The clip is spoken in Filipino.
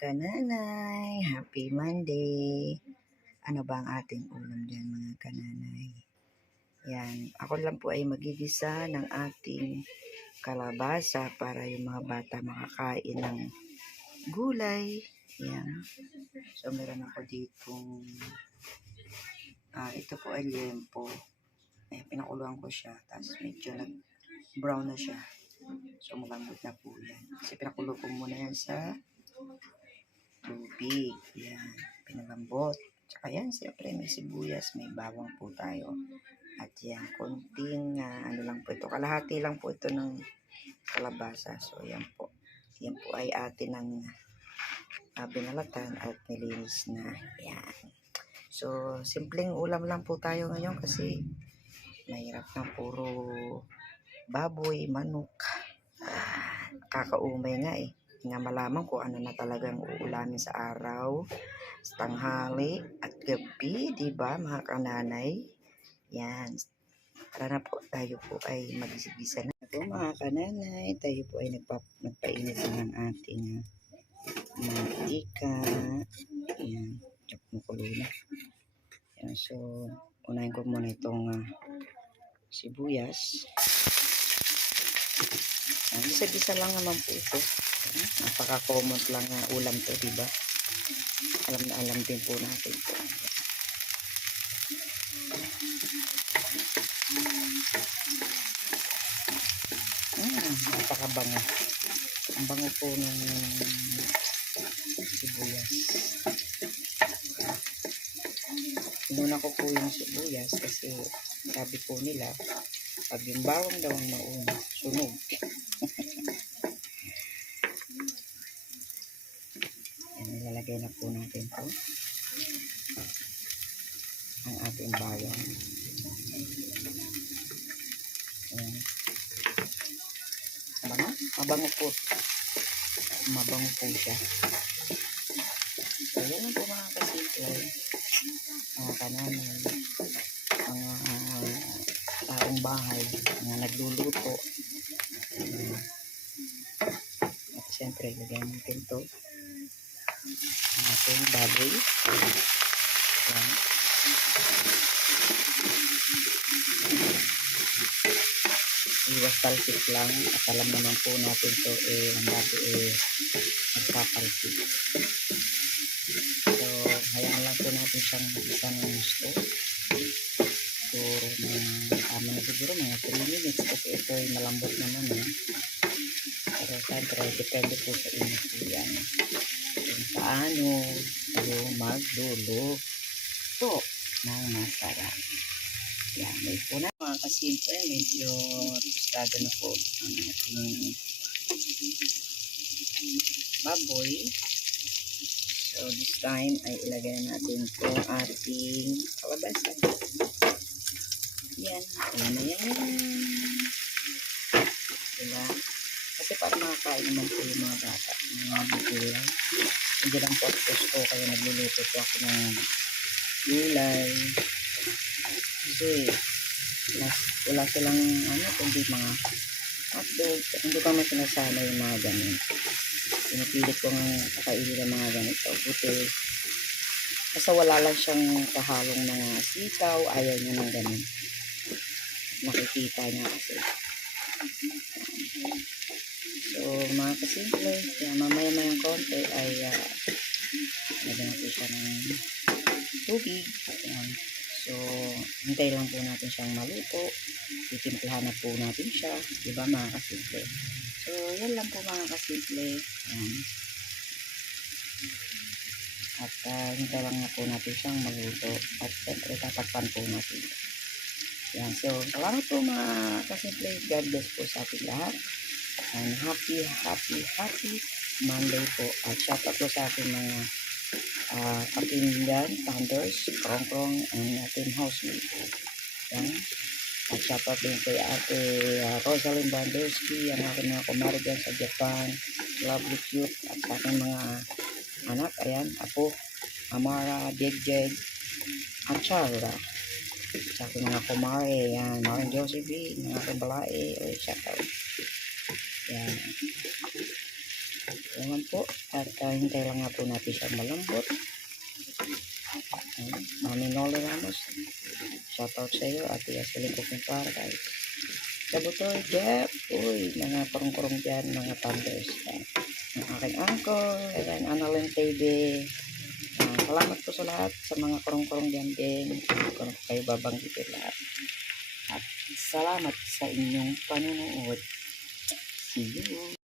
kananay, happy Monday. Ano ba ang ating ulam dyan mga kananay? Yan, ako lang po ay magigisa ng ating kalabasa para yung mga bata makakain ng gulay. Yan. So meron ako ditong ito po ay liempo. Pinakuluan ko siya, tapos medyo nag-brown na siya. So malambot na po yan. Kasi pinakulo ko muna yan sa tubig. Yan, pinalambot. Tsaka yan, siyempre may sibuyas, may bawang po tayo. At yan, konting ano lang po ito. Kalahati lang po ito ng kalabasa. So yan po. Yan po ay atin ng binalatan at nilinis na. Yan. So, simpleng ulam lang po tayo ngayon kasi mahirap na puro baboy, manok. Kakaumay nga eh. Nga malaman ko ano na talagang uulamin sa araw, sa tanghali at gabi, di ba mga kananay? Yan. Tara na po, tayo po ay magsigisa na. Ito mga kananay, tayo po ay nagpainit ng ating mantika. Yan. Tsaka mukulo na. Yan. So, unahin ko muna itong sibuyas. Bisa-bisa lang naman po ito. Napaka-common lang ulam to, diba? Alam na alam din po natin ito. Napakabango. Ang bango po ng sibuyas. Inuna ko po yung sibuyas kasi sabi po nila pag yung bawang daw ang nauna, sunog. Nilalagay na po natin to ang ating bawang. Ayan. Mabango po siya. So yan lang po mga kasimple, mga kananay, mga taong bahay na nagluluto. At siyempre lagyan natin to ang ating baboy. Yan. Iwas talsik lang at alam naman po natin to ang baboy nagpapalsik. So hayaan lang po natin siyang mag-isa ng gusto. Siguro mga 3 minutes kasi ito ay malambot naman pero siyempre depende po sa inyo po yan kung paano kayo magluluto ng masarap. Yan, may po na mga kasimple, medyo tostado na po ang ating baboy. So this time ay ilagay natin itong ating kalabasa. Yan, ayan na yan. Diba? Kasi para makakain naman po yung mga bata, mga bigulay. Hindi lang po ko kaya nagluluto po ako ng gulay. Kasi wala silang kundi mga hotdog. Hindi pa man sinasana yung mga ganun. Pinipilit ko nga kakainin ng mga ganito. Buti. Basta wala lang siyang kahalong mga sitaw. Ayaw niya ng ganun. Nakikita niya kasi. So mga kasimple, mamaya-mayang konti ay lagyan natin siya ng tubig. Ayan. So hintay lang po natin siyang maluto. Titimplahan na po natin siya, diba mga kasimple? So yan lang po mga kasimple. Ayan. At hintay lang na po natin siyang maluto. At siyempre tatakpan po natin. Yan. So salamat po mga kasimple. God bless po sa ating lahat. And happy Monday po. At shout out po sa ating mga kapingan, founders, krong-krong, and ating housemate. Yan. At shout out din kay ate Rosalind Banderski, ang aking mga kumari dyan sa Japan, lovely cute, at sa aking mga anak, ayan, apo, Amara, Big Jeg, at Charla. Sa aking mga kumari, yan, Maring Josephine, ang aking balae, shout out. Yan. So, Yan lang po. At hintay lang nga po natin siya malambot. Mami Noli Ramos. Shoutout sa iyo. Ate Yaseling ko kung para tayo. Kabutoy, Jeff. Uy, mga kurong-kurong dyan, mga thunders. Ang aking uncle. Ayan, Annalyn TV. Salamat po sa lahat sa mga kurong-kurong dyan din. Kung kayo babanggitin lahat. At salamat sa inyong panunood. See you.